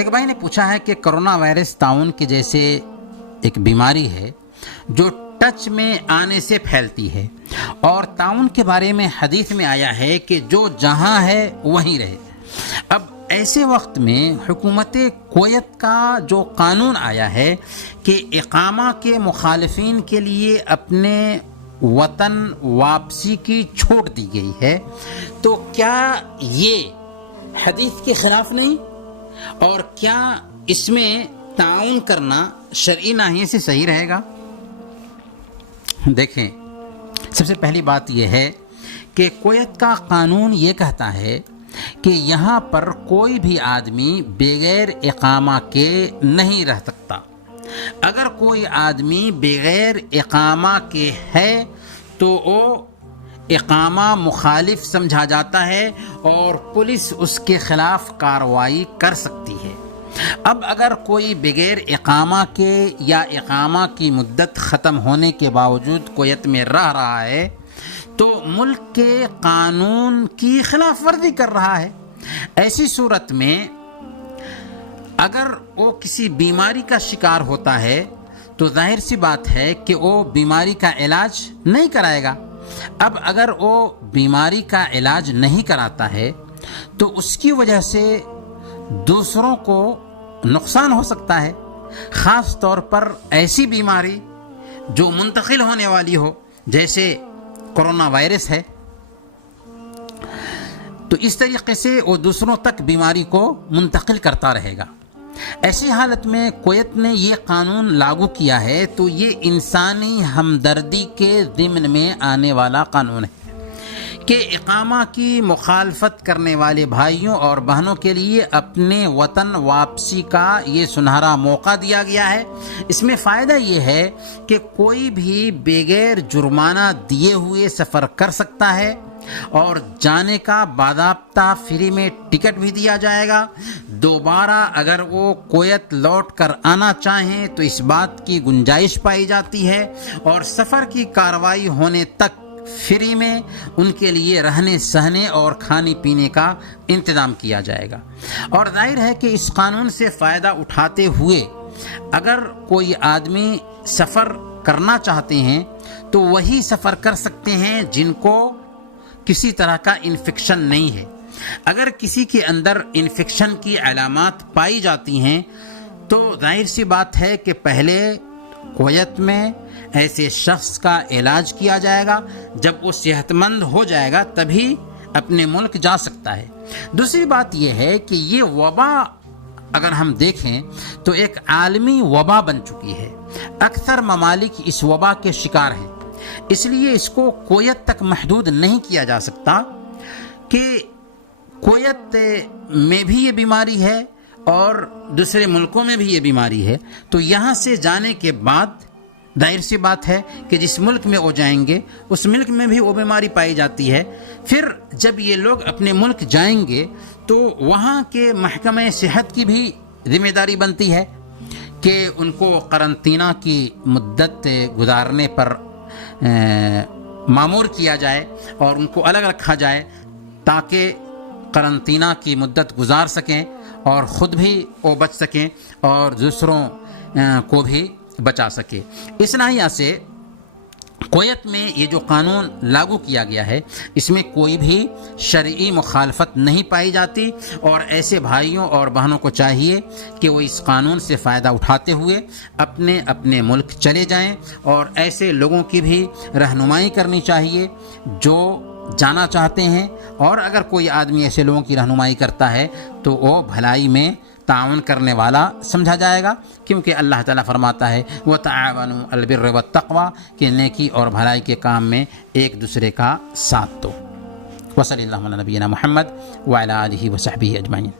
ایک بھائی نے پوچھا ہے کہ کرونا وائرس طاعون کے جیسے ایک بیماری ہے جو ٹچ میں آنے سے پھیلتی ہے، اور طاعون کے بارے میں حدیث میں آیا ہے کہ جو جہاں ہے وہیں رہے۔ اب ایسے وقت میں حکومت کویت کا جو قانون آیا ہے کہ اقامہ کے مخالفین کے لیے اپنے وطن واپسی کی چھوٹ دی گئی ہے، تو کیا یہ حدیث کے خلاف نہیں؟ اور کیا اس میں تعاون کرنا شرعی ناحیے سے صحیح رہے گا؟ دیکھیں، سب سے پہلی بات یہ ہے کہ کویت کا قانون یہ کہتا ہے کہ یہاں پر کوئی بھی آدمی بغیر اقامہ کے نہیں رہ سکتا۔ اگر کوئی آدمی بغیر اقامہ کے ہے تو وہ اقامہ مخالف سمجھا جاتا ہے اور پولیس اس کے خلاف کارروائی کر سکتی ہے۔ اب اگر کوئی بغیر اقامہ کے یا اقامہ کی مدت ختم ہونے کے باوجود کویت میں رہ رہا ہے تو ملک کے قانون کی خلاف ورزی کر رہا ہے۔ ایسی صورت میں اگر وہ کسی بیماری کا شکار ہوتا ہے تو ظاہر سی بات ہے کہ وہ بیماری کا علاج نہیں کرائے گا۔ اب اگر وہ بیماری کا علاج نہیں کراتا ہے تو اس کی وجہ سے دوسروں کو نقصان ہو سکتا ہے، خاص طور پر ایسی بیماری جو منتقل ہونے والی ہو جیسے کرونا وائرس ہے، تو اس طریقے سے وہ دوسروں تک بیماری کو منتقل کرتا رہے گا۔ ایسی حالت میں کویت نے یہ قانون لاگو کیا ہے تو یہ انسانی ہمدردی کے ضمن میں آنے والا قانون ہے کہ اقامہ کی مخالفت کرنے والے بھائیوں اور بہنوں کے لیے اپنے وطن واپسی کا یہ سنہرا موقع دیا گیا ہے۔ اس میں فائدہ یہ ہے کہ کوئی بھی بغیر جرمانہ دیے ہوئے سفر کر سکتا ہے اور جانے کا باضابطہ فری میں ٹکٹ بھی دیا جائے گا۔ دوبارہ اگر وہ کویت لوٹ کر آنا چاہیں تو اس بات کی گنجائش پائی جاتی ہے، اور سفر کی کارروائی ہونے تک فری میں ان کے لیے رہنے سہنے اور کھانے پینے کا انتظام کیا جائے گا۔ اور ظاہر ہے کہ اس قانون سے فائدہ اٹھاتے ہوئے اگر کوئی آدمی سفر کرنا چاہتے ہیں تو وہی سفر کر سکتے ہیں جن کو کسی طرح کا انفیکشن نہیں ہے۔ اگر کسی کے اندر انفیکشن کی علامات پائی جاتی ہیں تو ظاہر سی بات ہے کہ پہلے کویت میں ایسے شخص کا علاج کیا جائے گا، جب وہ صحت مند ہو جائے گا تبھی اپنے ملک جا سکتا ہے۔ دوسری بات یہ ہے کہ یہ وبا اگر ہم دیکھیں تو ایک عالمی وبا بن چکی ہے، اکثر ممالک اس وبا کے شکار ہیں، اس لیے اس کو کویت تک محدود نہیں کیا جا سکتا کہ کویت میں بھی یہ بیماری ہے اور دوسرے ملکوں میں بھی یہ بیماری ہے، تو یہاں سے جانے کے بعد ظاہر سی بات ہے کہ جس ملک میں وہ جائیں گے اس ملک میں بھی وہ بیماری پائی جاتی ہے۔ پھر جب یہ لوگ اپنے ملک جائیں گے تو وہاں کے محکمہ صحت کی بھی ذمہ داری بنتی ہے کہ ان کو قرنطینہ کی مدت گزارنے پر مامور کیا جائے اور ان کو الگ رکھا جائے تاکہ قرنطینہ کی مدت گزار سکیں اور خود بھی وہ بچ سکیں اور دوسروں کو بھی بچا سکے۔ اس ناحیہ سے کویت میں یہ جو قانون لاگو کیا گیا ہے اس میں کوئی بھی شرعی مخالفت نہیں پائی جاتی، اور ایسے بھائیوں اور بہنوں کو چاہیے کہ وہ اس قانون سے فائدہ اٹھاتے ہوئے اپنے اپنے ملک چلے جائیں، اور ایسے لوگوں کی بھی رہنمائی کرنی چاہیے جو جانا چاہتے ہیں، اور اگر کوئی آدمی ایسے لوگوں کی رہنمائی کرتا ہے تو وہ بھلائی میں تعاون کرنے والا سمجھا جائے گا، کیونکہ اللہ تعالیٰ فرماتا ہے وَتَعَاوَنُوا عَلَى الْبِرِّ وَالتَّقْوَىٰ کہ نیکی اور بھلائی کے کام میں ایک دوسرے کا ساتھ دو۔ وصلی اللہ علی نبینا محمد وعلی آلہ وصحبہ اجمعین۔